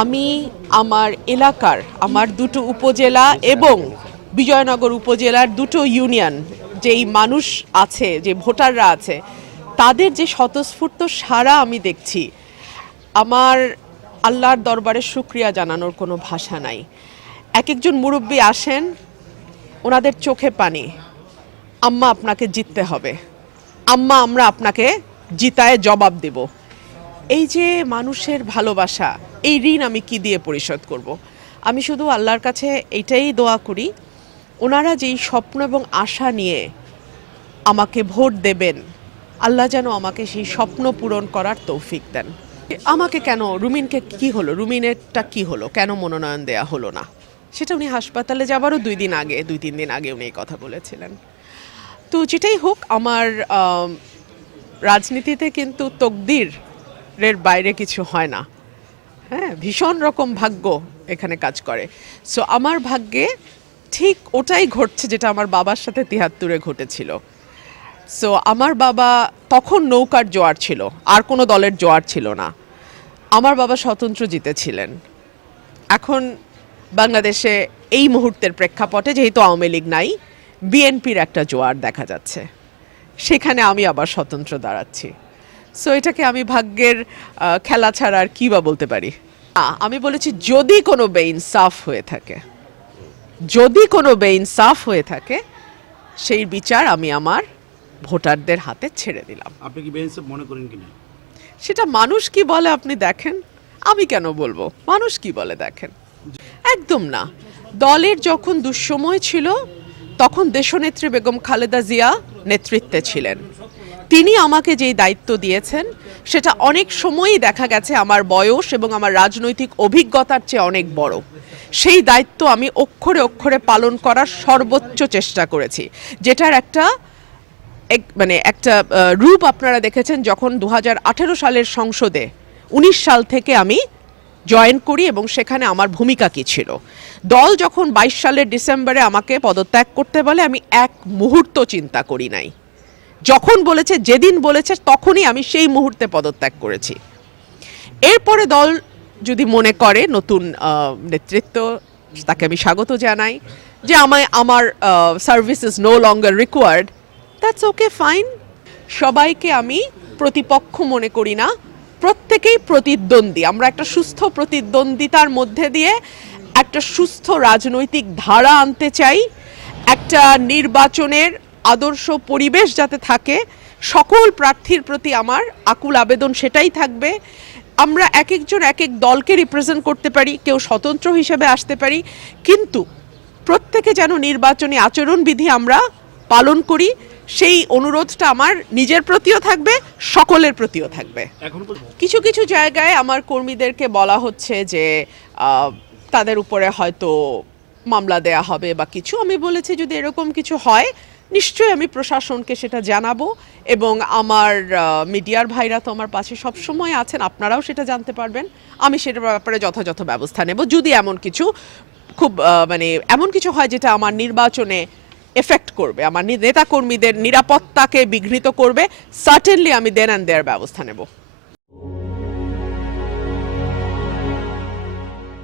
আমি আমার এলাকার আমার দুটো উপজেলা এবং বিজয়নগর উপজেলার দুটো ইউনিয়ন যেই মানুষ আছে যে ভোটাররা আছে তাদের যে স্বতঃস্ফূর্ত সাড়া আমি দেখছি, আমার আল্লাহর দরবারে শুকরিয়া জানানোর কোনো ভাষা নাই। এক একজন মুরব্বী আসেন, ওনাদের চোখে পানি, আম্মা আপনাকে জিততে হবে, আম্মা আমরা আপনাকে জিতায় জবাব দেব। এই যে মানুষের ভালোবাসা, এই ঋণ আমি কি দিয়ে পরিশোধ করব? আমি শুধু আল্লাহর কাছে এইটাই দোয়া করি, ওনারা যেই স্বপ্ন এবং আশা নিয়ে আমাকে ভোট দেবেন, আল্লাহ যেন আমাকে সেই স্বপ্ন পূরণ করার তৌফিক দেন। আমাকে কেন, রুমিনকে কি হলো, রুমিনেরটা কি হলো, কেন মনোনয়ন দেয়া হলো না, সেটা উনি হাসপাতালে যাবারও 2-3 দিন আগে উনি এই কথা বলেছিলেন। তো যেটাই হোক, আমার রাজনীতিতে কিন্তু তকদিরের বাইরে কিছু হয় না। হ্যাঁ, ভীষণ রকম ভাগ্য এখানে কাজ করে। সো আমার ভাগ্যে ঠিক ওটাই ঘটছে যেটা আমার বাবার সাথে 73-এ ঘটেছিল। সো আমার বাবা তখন নৌকার জোয়ার ছিল, আর কোনো দলের জোয়ার ছিল না। আমার বাবা স্বতন্ত্র জিতেছিলেন। এখন বাংলাদেশে এই মুহূর্তের প্রেক্ষাপটে যেহেতু আওয়ামী লীগ নাই, বিএনপির একটা জোয়ার দেখা যাচ্ছে, সেখানে আমি আবার স্বতন্ত্র দাঁড়াচ্ছি। সো এটাকে আমি ভাগ্যের খেলা ছাড়া আর কী বা বলতে পারি। আমি বলেছি যদি কোনো বেইনসাফ হয়ে থাকে, যদি কোনো বেইনসাফ হয়ে থাকে, সেই বিচার আমি আমার ভোটারদের হাতে ছেড়ে দিলাম। আপনি কি বেইনসাফ মনে করেন কিনা? সেটা মানুষ কি বলে আপনি দেখেন, আমি কেন বলবো? মানুষ কি বলে দেখেন। একদম না। দলের যখন দুঃসময় ছিল তখন দেশনেত্রী বেগম খালেদা জিয়া নেতৃত্বে ছিলেন। তিনি আমাকে যেই দায়িত্ব দিয়েছেন সেটা অনেক সময়ই দেখা গেছে আমার বয়স এবং আমার রাজনৈতিক অভিজ্ঞতার চেয়ে অনেক বড়। সেই দায়িত্ব আমি অক্ষরে অক্ষরে পালন করার সর্বোচ্চ চেষ্টা করেছি, যেটার একটা রূপ আপনারা দেখেছেন যখন 2018 সালের সংসদে 19 সাল থেকে আমি জয়েন করি এবং সেখানে আমার ভূমিকা কী ছিল। দল যখন 22 সালের ডিসেম্বরে আমাকে পদত্যাগ করতে বলে, আমি এক মুহূর্ত চিন্তা করি নাই। যখন বলেছে, যেদিন বলেছে, তখনই আমি সেই মুহূর্তে পদত্যাগ করেছি। এরপরে দল যদি মনে করে নতুন নেতৃত্ব, তাকে আমি স্বাগত জানাই, যে আমার service is no longer required, that's okay, fine. সবাইকে আমি প্রতিপক্ষ মনে করি না, প্রত্যেকেই প্রতিদ্বন্দ্বী। আমরা একটা সুস্থ প্রতিদ্বন্দ্বিতার মধ্যে দিয়ে একটা সুস্থ রাজনৈতিক ধারা আনতে চাই। একটা নির্বাচনের আদর্শ পরিবেশ যাতে থাকে, সকল প্রার্থীর প্রতি আমার আকুল আবেদন সেটাই থাকবে। আমরা এক একজন এক এক দলকে রিপ্রেজেন্ট করতে পারি, কেউ স্বতন্ত্র হিসেবে আসতে পারি, কিন্তু প্রত্যেকে যেন নির্বাচনী আচরণবিধি আমরা পালন করি, সেই অনুরোধটা আমার নিজের প্রতিও থাকবে, সকলের প্রতিও থাকবে। কিছু কিছু জায়গায় আমার কর্মীদেরকে বলা হচ্ছে যে তাদের উপরে হয়তো মামলা দেয়া হবে বা কিছু। আমি বলেছি যদি এরকম কিছু হয় নিশ্চয়ই আমি প্রশাসনকে সেটা জানাবো, এবং আমার মিডিয়ার ভাইরা তো আমার পাশে সবসময় আছেন, আপনারাও সেটা জানতে পারবেন। আমি সেটার ব্যাপারে যথাযথ ব্যবস্থা নেব যদি এমন কিছু এমন কিছু হয় যেটা আমার নির্বাচনে এফেক্ট করবে, আমার নেতাকর্মীদের নিরাপত্তাকে বিঘ্নিত করবে, সার্টেনলি আমি দেন অ্যান্ড দেয়ার ব্যবস্থা নেব।